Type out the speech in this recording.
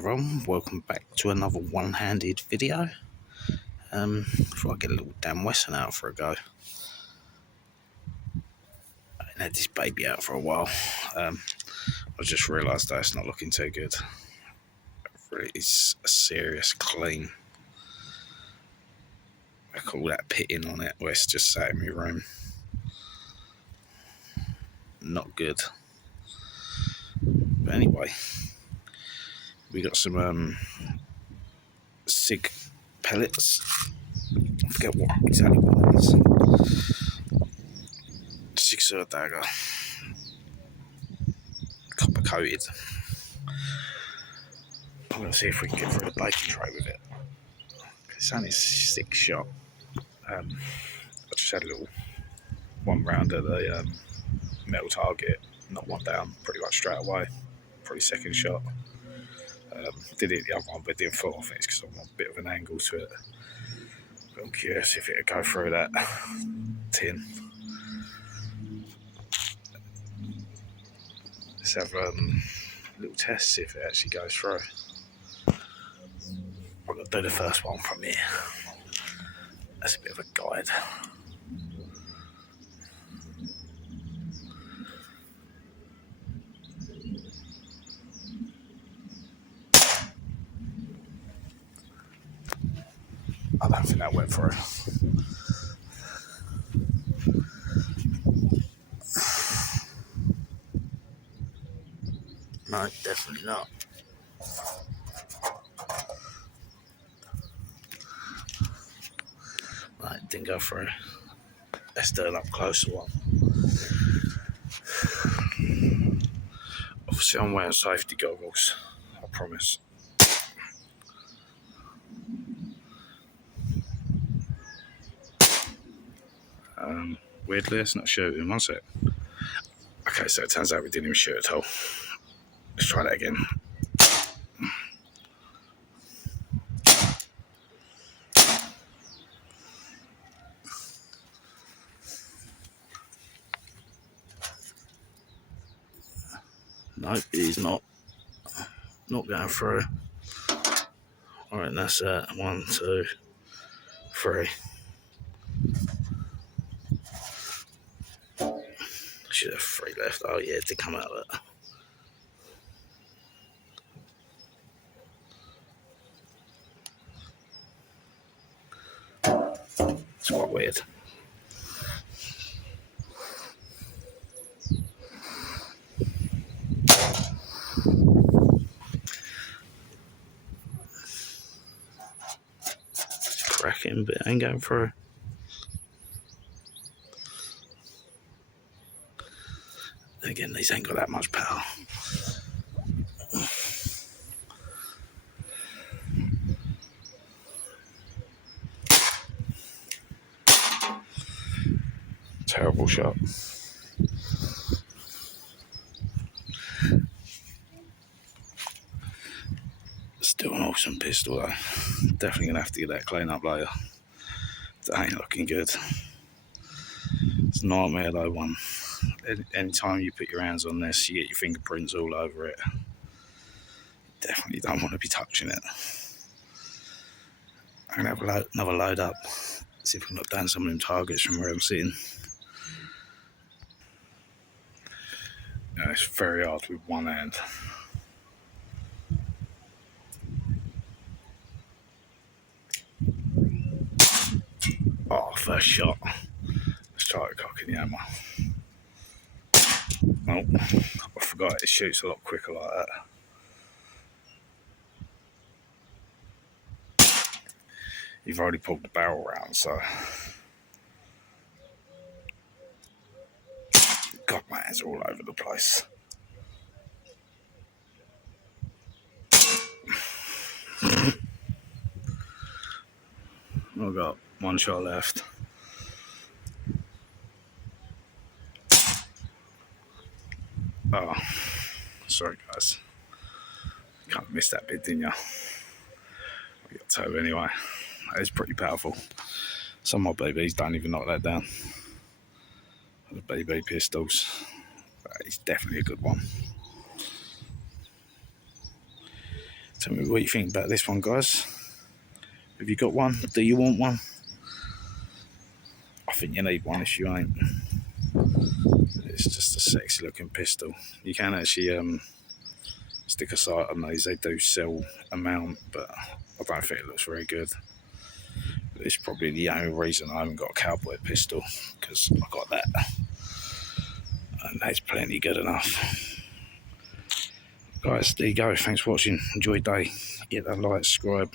everyone, welcome back to another one-handed video. Before I get a little damn Wesson out for a go. I haven't had this baby out for a while. I just realised that it's not looking too good. It's a serious clean. I call that pitting on it, where it's just sat in my room. Not good. But anyway, we got some SIG pellets. I forget exactly what it is. 6 dagger, copper coated. I'm going to see if we can get through the baking tray with it. It's only 6 shot. I just had a little one round at the metal target, knocked one down pretty much straight away. Probably second shot. Did hit the other one, but didn't fall off. It's because I'm on a bit of an angle to it. But I'm curious if it would go through that tin. Let's have a little test, see if it actually goes through. I'm going to do the first one from here. That's a bit of a guide. I don't think that went through. No, definitely not. Right, didn't go through. Let's do an up closer one. Obviously, I'm wearing safety goggles, I promise. Weirdly, it's not shooting, was it? Okay, so it turns out we didn't even shoot at all. Let's try that again. Nope, he's not going through. Alright, that's it. 1, 2, 3. Should have 3 left. Oh yeah, it did come out of that. It's quite weird. It's cracking, but it ain't going through. Again, these ain't got that much power. Terrible shot. Still an awesome pistol though. Definitely gonna have to get that clean up later. That ain't looking good. It's a nightmare though, one. Anytime you put your hands on this, you get your fingerprints all over it. Definitely don't want to be touching it. I'm gonna have another load up. See if we can knock down some of them targets from where I'm sitting. It's very hard with one hand. Oh, first shot. Let's try it cocking the hammer. Oh, I forgot it shoots a lot quicker like that. You've already pulled the barrel round, so. God, my hands are all over the place. I've got 1 shot left. Oh, sorry guys. Kind of missed that bit, didn't you? We got 2 anyway. That is pretty powerful. Some of my BBs don't even knock that down. The BB pistols. But it's definitely a good one. Tell me what you think about this one, guys. Have you got one? Do you want one? I think you need one if you ain't. It's just a sexy looking pistol. You can actually stick a sight on these. They do sell a mount, but I don't think it looks very good. But it's probably the only reason I haven't got a cowboy pistol, because I got that, and that's plenty good enough. Guys, there you go. Thanks for watching. Enjoy your day. Hit that like, subscribe.